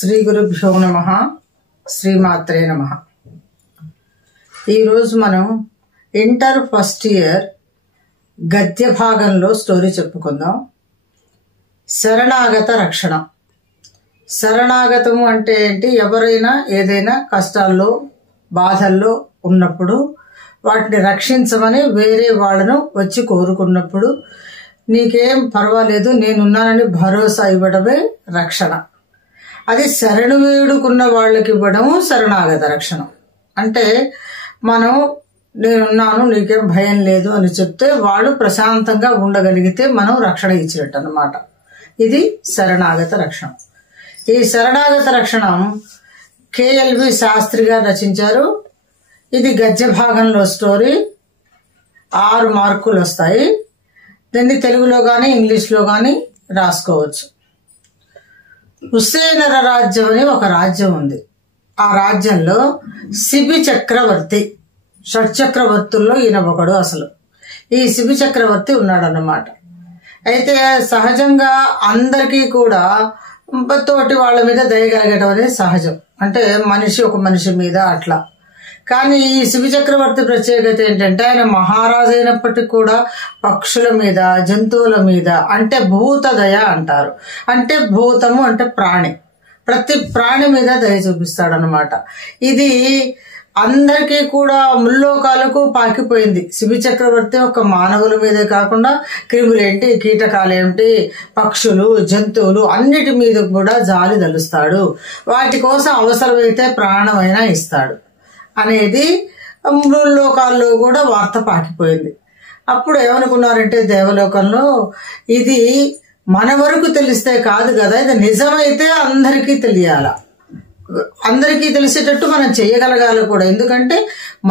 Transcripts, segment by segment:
శ్రీ గురుభ్యో నమః. శ్రీమాత్రే నమః. ఈరోజు మనం ఇంటర్ ఫస్ట్ ఇయర్ గద్య భాగంలో స్టోరీ చెప్పుకుందాం. శరణాగత రక్షణ. శరణాగతము అంటే ఏంటి? ఎవరైనా ఏదైనా కష్టాల్లో బాధల్లో ఉన్నప్పుడు వాటిని రక్షించమని వేరే వాళ్ళను వచ్చి కోరుకున్నప్పుడు నీకేం పర్వాలేదు నేనున్నానని భరోసా ఇవ్వడమే రక్షణ. అది శరణు వేడుకున్న వాళ్ళకి ఇవ్వడము శరణాగత రక్షణ. అంటే మనం నేనున్నాను నీకేం భయం లేదు అని చెప్తే వాళ్ళు ప్రశాంతంగా ఉండగలిగితే మనం రక్షణ ఇచ్చినట్టు అన్నమాట. ఇది శరణాగత రక్షణ. ఈ శరణాగత రక్షణం KLV శాస్త్రి గారు రచించారు. ఇది గద్య భాగంలో స్టోరీ. 6 మార్కులు వస్తాయి. దీన్ని తెలుగులో కానీ ఇంగ్లీష్లో కానీ రాసుకోవచ్చు. హుస్సేనర రాజ్యం అని ఒక రాజ్యం ఉంది. ఆ రాజ్యంలో శిబి చక్రవర్తి, షట్చక్రవర్తుల్లో ఈయన ఒకడు. అసలు ఈ శిబి చక్రవర్తి ఉన్నాడన్నమాట. అయితే సహజంగా అందరికీ కూడా తోటి వాళ్ళ మీద దయ కలిగడం అనేది సహజం. అంటే మనిషి ఒక మనిషి మీద అట్లా. కానీ ఈ శిబి చక్రవర్తి ప్రత్యేకత ఏంటంటే ఆయన మహారాజు అయినప్పటికీ కూడా పక్షుల మీద జంతువుల మీద అంటే భూత దయ అంటారు. అంటే భూతము అంటే ప్రాణి, ప్రతి ప్రాణి మీద దయ చూపిస్తాడు అన్నమాట. ఇది అందరికీ కూడా ముల్లోకాలకు పాకిపోయింది. శిబి చక్రవర్తి ఒక మానవుల మీదే కాకుండా క్రిములేంటి, కీటకాలేంటి, పక్షులు జంతువులు అన్నిటి మీద కూడా జాలి తలుస్తాడు. వాటి కోసం అవసరమైతే ప్రాణమైనా ఇస్తాడు అనేది ముల్లోకాల్లో కూడా వార్త పాకిపోయింది. అప్పుడు ఏమనుకున్నారంటే దేవలోకంలో ఇది మన వరకు తెలిస్తే కాదు కదా, ఇది నిజమైతే అందరికీ తెలియాల, అందరికీ తెలిసేటట్టు మనం చేయగలగాలి కూడా. ఎందుకంటే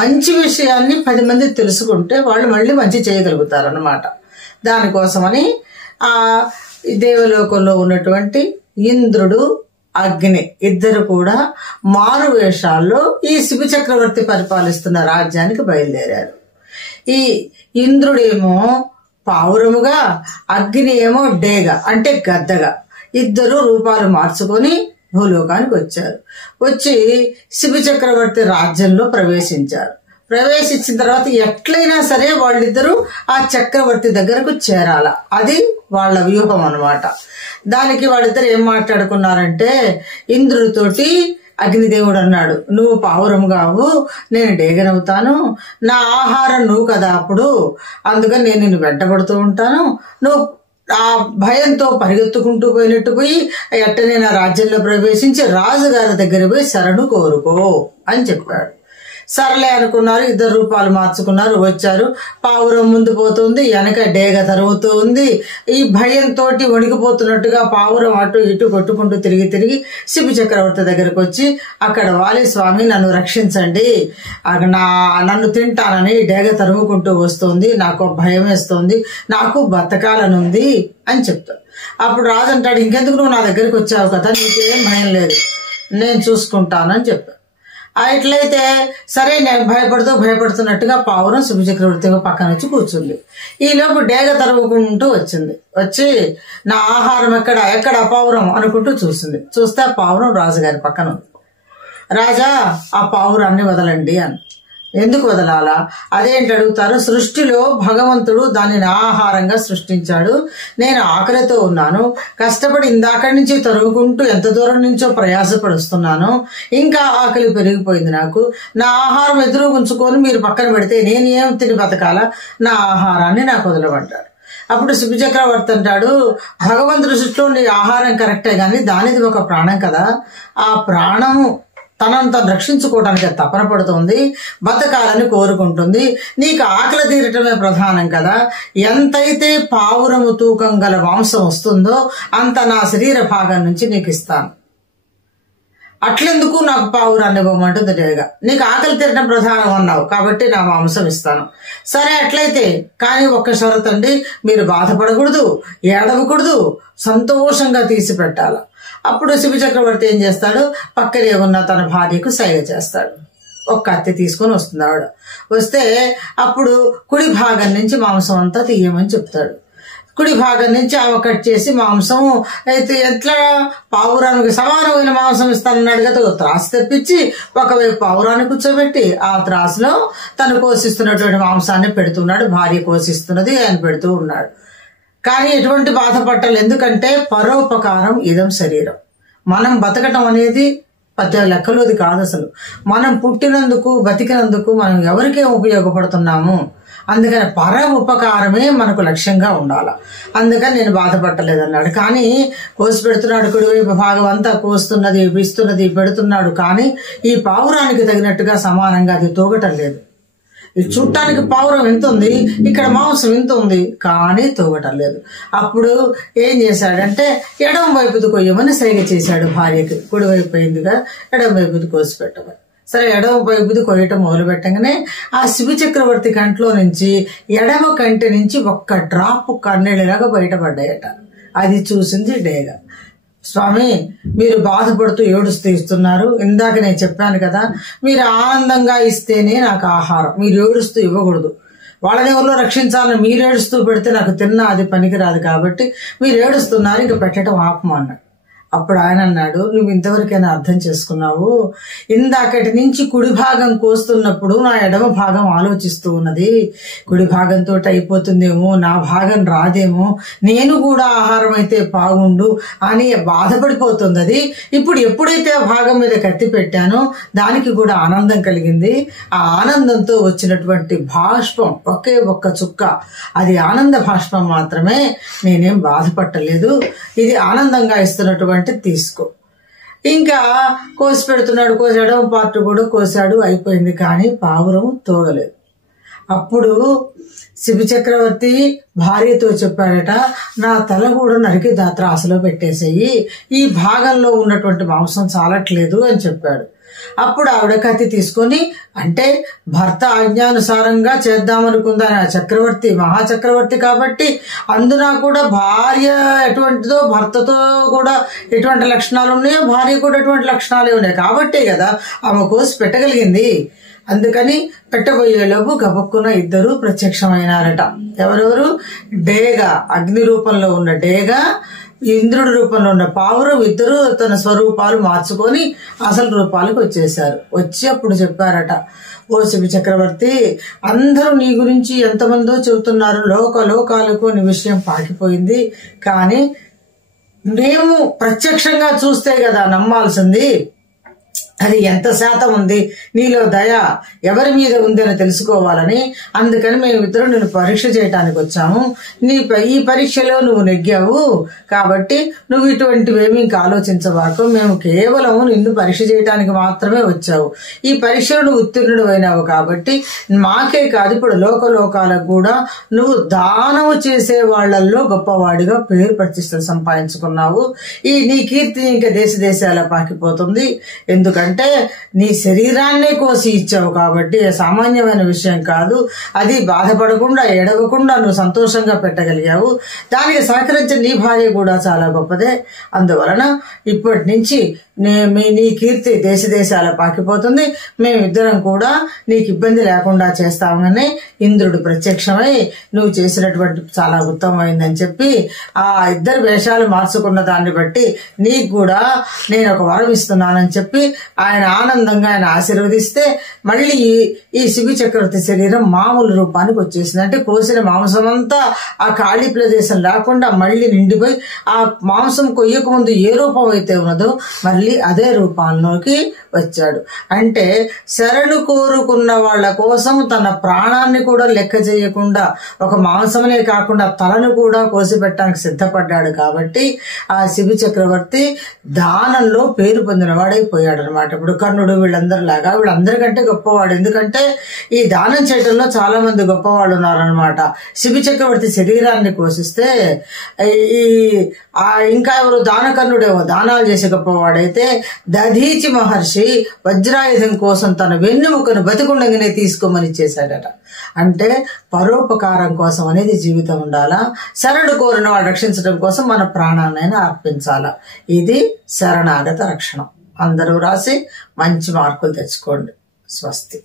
మంచి విషయాన్ని 10 మంది తెలుసుకుంటే వాళ్ళు మళ్ళీ మంచి చేయగలుగుతారు అన్నమాట. దానికోసమని ఆ దేవలోకంలో ఉన్నటువంటి ఇంద్రుడు అగ్ని ఇద్దరు కూడా మారు వేషాల్లో ఈ శిబి చక్రవర్తి పరిపాలిస్తున్న రాజ్యానికి బయలుదేరారు. ఈ ఇంద్రుడేమో పావురముగా, అగ్ని ఏమో డేగ అంటే గద్దగా, ఇద్దరు రూపాలు మార్చుకొని భూలోకానికి వచ్చారు. వచ్చి శిబి చక్రవర్తి రాజ్యంలో ప్రవేశించారు. ప్రవేశించిన తర్వాత ఎట్లయినా సరే వాళ్ళిద్దరూ ఆ చక్రవర్తి దగ్గరకు చేరాల. అది వాళ్ళ వ్యూహం అన్నమాట. దానికి వాళ్ళిద్దరు ఏం మాట్లాడుకున్నారంటే ఇంద్రుడితోటి అగ్నిదేవుడు అన్నాడు, నువ్వు పావురం కావు, నేను డేగనవుతాను, నా ఆహారం నువ్వు కదా అప్పుడు, అందుకని నేను నిన్ను వెంటబడుతూ ఉంటాను, నువ్వు ఆ భయంతో పరిగెత్తుకుంటూ పోయినట్టు పోయి ఎట్టనే నా రాజ్యంలో ప్రవేశించి రాజుగారి దగ్గర పోయి శరణు కోరుకో అని చెప్పాడు. సర్లే అనుకున్నారు. ఇద్దరు రూపాలు మార్చుకున్నారు. వచ్చారు. పావురం ముందు పోతుంది, వెనక డేగ తరుగుతూ ఉంది. ఈ భయంతో వణికిపోతున్నట్టుగా పావురం అటు ఇటు కొట్టుకుంటూ తిరిగి శిబి చక్రవర్తి దగ్గరకు వచ్చి అక్కడ వాలి, స్వామి నన్ను రక్షించండి, నన్ను తింటానని డేగ తరుగుకుంటూ వస్తుంది, నాకు భయం వేస్తుంది, నాకు బతకాలనుంది అని చెప్తాడు. అప్పుడు రాజు అంటాడు, ఇంకెందుకు నువ్వు నా దగ్గరికి వచ్చావు కదా, నీకేం భయం లేదు, నేను చూసుకుంటానని చెప్పాడు. ఇట్లయితే సరే నేను భయపడుతున్నట్టుగా పావురం శిబి చక్రవర్తి పక్కన వచ్చి కూర్చుంది. ఈలోపు డేగ తరుగుకుంటూ వచ్చింది. వచ్చి నా ఆహారం ఎక్కడ పావురం అనుకుంటూ చూసింది. చూస్తే ఆ పావురం రాజుగారి పక్కన ఉంది. రాజా ఆ పావురాన్ని వదలండి అని. ఎందుకు వదలాలా? అదేంటి అడుగుతారు. సృష్టిలో భగవంతుడు దానిని ఆహారంగా సృష్టించాడు. నేను ఆకలితో ఉన్నాను, కష్టపడి ఇందాక నుంచి తరుగుకుంటూ ఎంత దూరం నుంచో ప్రయాసపడుస్తున్నాను, ఇంకా ఆకలి పెరిగిపోయింది నాకు. నా ఆహారం ఎదురు ఉంచుకొని మీరు పక్కన పెడితే నేను ఏం తిని బతకాలా? నా ఆహారాన్ని నాకు వదలమంటాడు. అప్పుడు శిబి చక్రవర్తి అంటాడు, భగవంతుడి సృష్టిలో నీ ఆహారం కరెక్టే గాని దానిది ఒక ప్రాణం కదా, ఆ ప్రాణము తనను తను రక్షించుకోవడానికి తపన పడుతుంది, బతకాలని కోరుకుంటుంది, నీకు ఆకలి తీరటమే ప్రధానం కదా, ఎంతైతే పావురము తూకం గల మాంసం వస్తుందో అంత నా శరీర భాగం నుంచి నీకు ఇస్తాను, అట్లెందుకు నాకు పావురాన్ని ఇవ్వమంటుంది డేగ. నీకు ఆకలి తీరటం ప్రధానం అన్నావు కాబట్టి నా మాంసం ఇస్తాను. సరే అట్లయితే, కానీ ఒక్క షరతు అండి, మీరు బాధపడకూడదు, ఏడవకూడదు, సంతోషంగా తీసి పెట్టాల. అప్పుడు శిబి చక్రవర్తి ఏం చేస్తాడు, పక్కనే ఉన్న తన భార్యకు సైగ చేస్తాడు. ఒక కత్తి తీసుకొని వస్తుంది ఆవిడ. వస్తే అప్పుడు కుడి భాగం నుంచి మాంసం అంతా తీయమని చెప్తాడు. కుడి భాగం నుంచి ఆమె కట్ చేసి మాంసం అయితే ఎట్లా పావురానికి సమానమైన మాంసం ఇస్తానన్నాడు కదా, ఒక త్రాసు తెప్పించి ఒకవైపు పావురాన్ని కూర్చోబెట్టి ఆ త్రాసులో తను కోసిస్తున్నటువంటి మాంసాన్ని పెడుతున్నాడు. భార్య కోసిస్తున్నది, ఆయన పెడుతూ ఉన్నాడు. కానీ ఎటువంటి బాధపట్టాలి, ఎందుకంటే పరోపకారం ఇదం శరీరం. మనం బతకటం అనేది పెద్ద లెక్కలోది కాదు. అసలు మనం పుట్టినందుకు బతికినందుకు మనం ఎవరికే ఉపయోగపడుతున్నాము. అందుకని పర ఉపకారమే మనకు లక్ష్యంగా ఉండాలి. అందుకని నేను బాధపడలేదన్నాడు. కానీ కోసి పెడుతున్నాడు, కుడివైపు భాగం అంతా కోస్తున్నది, ఇస్తున్నది, పెడుతున్నాడు. కానీ ఈ పావురానికి తగినట్టుగా సమానంగా అది తూగటం లేదు. చూడటానికి పావురం ఎంత ఉంది, ఇక్కడ మాంసం ఎంత ఉంది, కానీ తూగటం లేదు. అప్పుడు ఏం చేశాడంటే ఎడమ వైపుది కొయ్యమని సైగ చేశాడు భార్యకి. కుడివైపు అయిందిగా ఎడమ వైపుది కోసి పెట్టమని. సరే, ఎడమ వైపుది కొయ్యటం మొదలు పెట్టగానే ఆ శివ చక్రవర్తి కంట్లో నుంచి ఎడమ కంటి నుంచి ఒక్క డ్రాప్ కన్నీళ్ళలాగా బయటపడ్డాయట. అది చూసింది డేగ. స్వామి, మీరు బాధపడుతూ ఏడుస్తూ ఇస్తున్నారు. ఇందాక నేను చెప్పాను కదా, మీరు ఆనందంగా ఇస్తేనే నాకు ఆహారం, మీరు ఏడుస్తూ ఇవ్వకూడదు. వాళ్ళని ఎవరిలో రక్షించాలని మీరు ఏడుస్తూ పెడితే నాకు తిన్నా అది పనికిరాదు. కాబట్టి మీరు ఏడుస్తున్నారు, ఇంక పెట్టడం ఆపమన్నాడు. అప్పుడు ఆయన అన్నాడు, నువ్వు ఇంతవరకైనా అర్థం చేసుకున్నావు. ఇందాకటి నుంచి కుడి భాగం కోస్తున్నప్పుడు నా ఎడమ భాగం ఆలోచిస్తూ ఉన్నది, కుడి భాగంతో అయిపోతుందేమో, నా భాగం రాదేమో, నేను కూడా ఆహారం అయితే బాగుండు అని బాధపడిపోతుంది అది. ఇప్పుడు ఎప్పుడైతే ఆ భాగం మీద కత్తి పెట్టానో దానికి కూడా ఆనందం కలిగింది. ఆ ఆనందంతో వచ్చినటువంటి బాష్పం ఒకే ఒక్క చుక్క, అది ఆనంద బాష్పం మాత్రమే, నేనేం బాధపట్టలేదు. ఇది ఆనందంగా ఇస్తున్నటువంటి తీసుకో. ఇంకా కోసి పెడుతున్నాడు, కోసాడు, పార్ట్ కూడా కోసాడు, అయిపోయింది. కానీ పావురం తోగలేదు. అప్పుడు శిబి చక్రవర్తి భార్యతో చెప్పాడట, నా తల కూడా నరికి త్రాసులో పెట్టేసేయి, ఈ భాగంలో ఉన్నటువంటి మాంసం చాలట్లేదు అని చెప్పాడు. అప్పుడు ఆవిడ కత్తి తీసుకొని, అంటే భర్త ఆజ్ఞానుసారంగా చేద్దామనుకుందా చక్రవర్తి, మహాచక్రవర్తి కాబట్టి అందున కూడా భార్య ఎటువంటిదో భర్తతో కూడా ఎటువంటి లక్షణాలు ఉన్నాయో భార్య కూడా ఎటువంటి లక్షణాలే ఉన్నాయి కాబట్టే కదా ఆమె కోసి పెట్టగలిగింది. అందుకని పెట్టబోయేలోపు గబక్కున ఇద్దరు ప్రత్యక్షమైనారట. ఎవరెవరు? డేగ, అగ్ని రూపంలో ఉన్న డేగ, ఇంద్రుడి రూపంలో ఉన్న పావురం, ఇద్దరు తన స్వరూపాలు మార్చుకొని అసలు రూపాలకు వచ్చేశారు. వచ్చి అప్పుడు చెప్పారట, ఓ శిబి చక్రవర్తి, అందరూ నీ గురించి ఎంతమందో చెబుతున్నారు, లోకాలకు నీ విషయం పాకిపోయింది. కానీ మేము ప్రత్యక్షంగా చూస్తే కదా నమ్మాల్సింది. అది ఎంత శాతం ఉంది, నీలో దయ ఎవరి మీద ఉంది అని తెలుసుకోవాలని. అందుకని మేమిద్దరం నిన్ను పరీక్ష చేయడానికి వచ్చాము. ఈ పరీక్షలో నువ్వు నెగ్గావు కాబట్టి నువ్వు ఇటువంటివేమీ ఇంకా ఆలోచించవాకు. మేము కేవలం నిన్ను పరీక్ష చేయడానికి మాత్రమే వచ్చావు. ఈ పరీక్షలో నువ్వు ఉత్తీర్ణుడు అయినావు కాబట్టి మాకే కాదు, ఇప్పుడు లోకాలకు కూడా నువ్వు దానము చేసే వాళ్లల్లో గొప్పవాడిగా పేరు ప్రతిష్టలు సంపాదించుకున్నావు. నీ కీర్తి ఇంకా దేశాల పాకిపోతుంది. ఎందుకంటే నీ శరీరాన్నే కోసి ఇచ్చావు కాబట్టి సామాన్యమైన విషయం కాదు. అది బాధపడకుండా ఏడవకుండా నువ్వు సంతోషంగా పెట్టగలిగావు. దానికి సహకరించిన నీ భార్య కూడా చాలా గొప్పదే. అందువలన ఇప్పటి నుంచి నీ కీర్తి దేశాల పాకిపోతుంది. మేమిద్దరం కూడా నీకు ఇబ్బంది లేకుండా చేస్తామని ఇంద్రుడు ప్రత్యక్షమై నువ్వు చేసినటువంటి చాలా ఉత్తమమైందని చెప్పి ఆ ఇద్దరు వేషాలు మార్చుకున్న దాన్ని బట్టి నీకు కూడా నేను ఒక వరం ఇస్తున్నానని చెప్పి ఆయన ఆనందంగా ఆయన ఆశీర్వదిస్తే మళ్ళీ ఈ శిబి చక్రవర్తి శరీరం మామూలు రూపానికి వచ్చేసింది. అంటే కోసిన మాంసం అంతా ఆ ఖాళీ ప్రదేశం లేకుండా మళ్ళీ నిండిపోయి ఆ మాంసం కొయ్యక ముందు ఏ రూపం అయితే ఉన్నదో మళ్ళీ అదే రూపాల్లోకి వచ్చాడు. అంటే శరణు కోరుకున్న వాళ్ళ కోసం తన ప్రాణాన్ని కూడా లెక్క చేయకుండా ఒక మాంసమనే కాకుండా తలను కూడా కోసి పెట్టడానికి సిద్ధపడ్డాడు. కాబట్టి ఆ శిబి చక్రవర్తి దానంలో పేరు పొందిన వాడైపోయాడు అనమాట. ఇప్పుడు కర్ణుడు వీళ్ళందరిలాగా వీళ్ళందరికంటే గొప్పవాడు. ఎందుకంటే ఈ దానం చేయడంలో చాలా మంది గొప్పవాళ్ళు ఉన్నారనమాట. శిబి చక్రవర్తి శరీరాన్ని కోసిస్తే ఇంకా ఎవరు దానకర్ణుడేమో దానాలు చేసే గొప్పవాడైతే దధీచి మహర్షి వజ్రాయుధం కోసం తన వెన్నెముకను బతికుండగానే తీసుకోమని చేశాడట. అంటే పరోపకారం కోసం అనేది జీవితం ఉండాలా. శరణు కోరిన వాడు రక్షించడం కోసం మన ప్రాణాన్నైనా అర్పించాలా. ఇది శరణాగత రక్షణం. అందరూ రాసి మంచి మార్కులు తెచ్చుకోండి. స్వస్తి.